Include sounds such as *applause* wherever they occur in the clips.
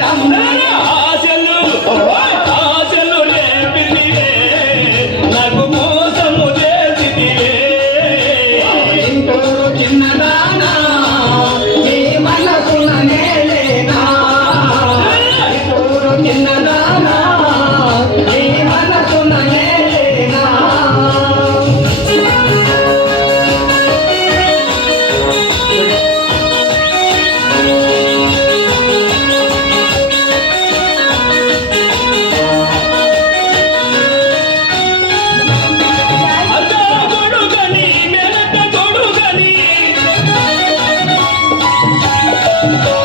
said, I'm not. Oh,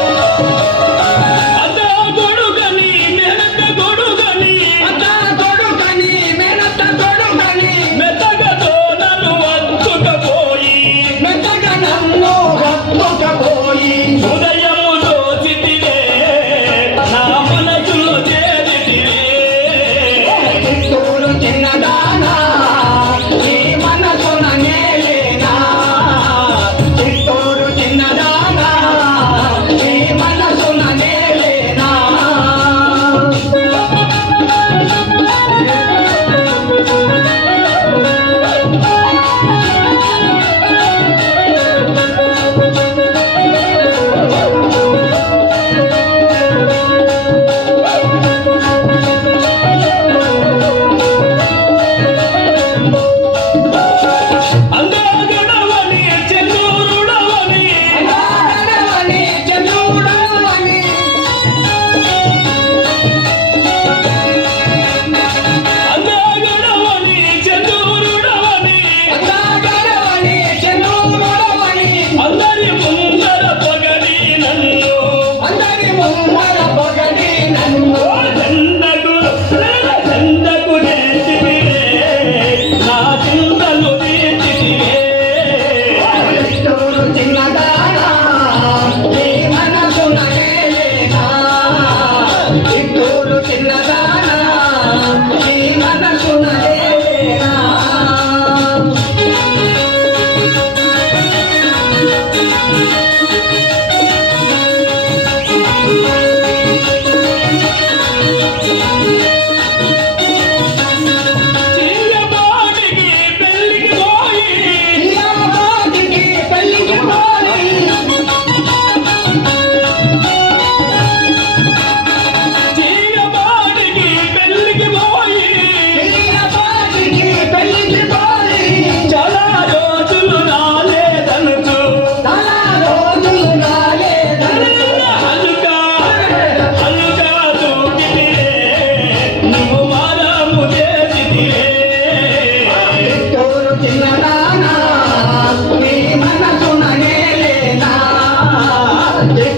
*laughs* Okay.